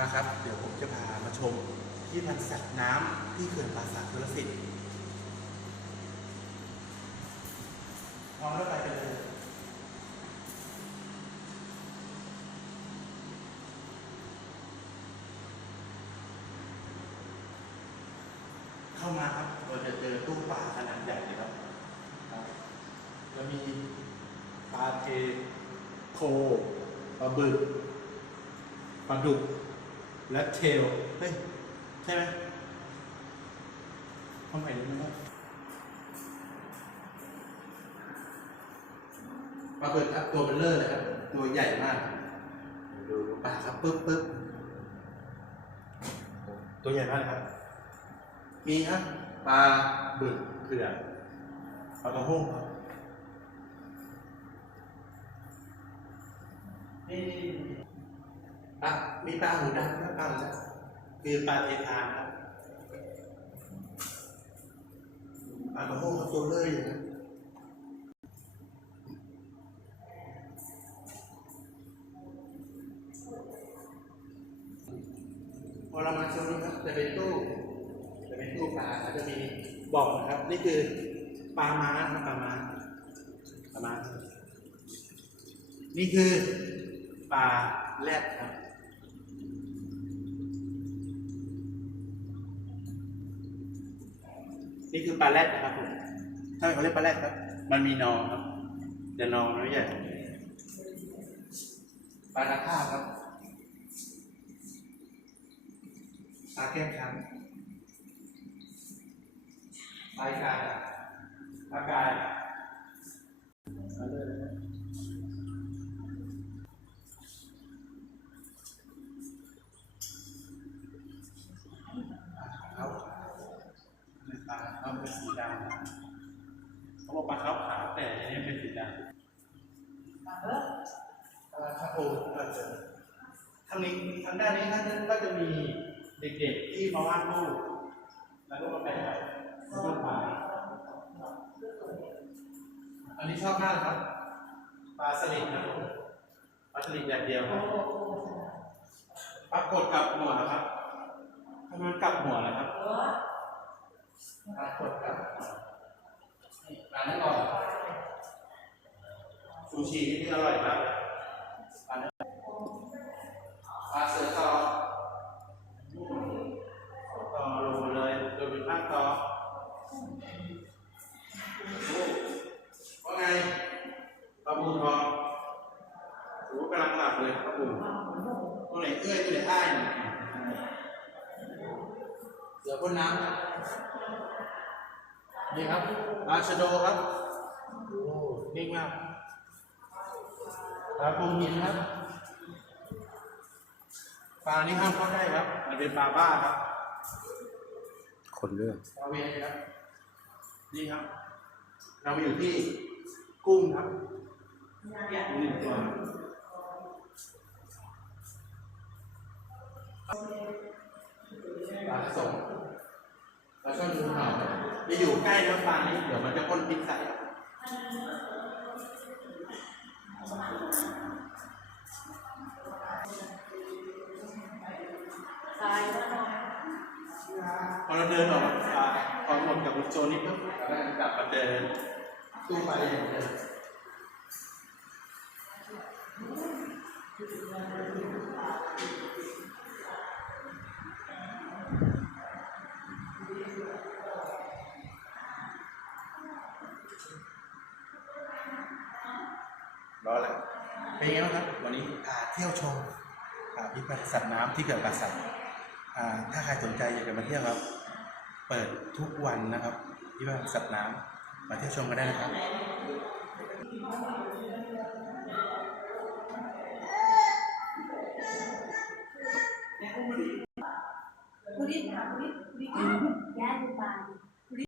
มาครับ เดี๋ยวผมจะพามาชมพิพิธภัณฑ์สัตว์น้ำที่เขื่อนป่าสักทุรสิทธิ์มองเข้าไปกันเลยเข้ามาครับ เราจะเจอตู้ปลาขนาดใหญ่เลยครับจะมีปลาเทโคปลาบึกปลาดุก และเทลเฮ้ย ใช่ไหมทำไมรู้ไหมปลาบึกครับตัวเบลเลอร์เลยครับ ตัวใหญ่มาก ดูดูปลาครับปึ๊บปึ๊บตัวใหญ่มากครับ มีครับปลาบึกเผือกปลากระพงครับนี่ ปลามีปลาหูดำครับปลาหูดำคือปลาเทพานครับปลากระพงครับตัวเลยอยู่นะพอเรามาชมนะครับจะเป็นตู้จะเป็นตู้ปลาก็จะมีบอกนะครับ นี่คือปลาม้าครับปลาม้าปลาม้านี่คือปลาแรดครับ นี่คือปลาแรดนะครับผมใช่เขาเรียกปลาแรดครับ มันมีนอครับ แต่นอมันไม่ใหญ่ปลาตะข้าครับปลาแก้มช้างปลายกายปลากาย คาโปก็เจอทางนี้ทางด้านนี้ท่านก็จะมีเด็กๆที่มาวาดรูปแล้วก็มาแปะรูปปลาอันนี้ชอบมากครับปลาสลิดนะผมปลาสลิดอย่างเดียวครับปรากฏกับหัวนะครับทำไมมันกลับหัวนะครับปรากฏกับหัวนี่ร้านนี้ก่อนซูชินี่อร่อยมาก ตัวไหนเอื้อยตัวไหนอ้ายเนี่ยเสือพ่นน้ำนะนี่ครับปลาชะโดครับโอ้นิ่งมากปลาปูหินครับปลานี้ห้ามเข้าได้ครับ มันเป็นปลาบ้าครับ คนเรื่องปลาเวรครับนี่ครับ เราอยู่ที่กุ้งครับหนึ่งตัว ปลาผสมแล้วก็ดูเห่าจะอยู่ใกล้น้ำปลานี้เดี๋ยวมันจะพ่นพิษใส่ตายพอเราเดินออกมาพอหมดกับโซนนี้ปุ๊บเราก็กลับมาเดินตู้ไปอย่างเดิม รออะไรเป็นไงบ้างครับวันนี้พาเที่ยวชมอ่าพิพิธภัณฑ์สัตว์น้ำที่เกิดป่าสัตว์อ่าถ้าใครสนใจอยากจะมาเที่ยวครับ เปิดทุกวันนะครับพิพิธภัณฑ์สัตว์น้ำมาเที่ยวชมกันได้นะครับคุณดิษถามคุณดิษคุณดิษย่าดูปลาดิ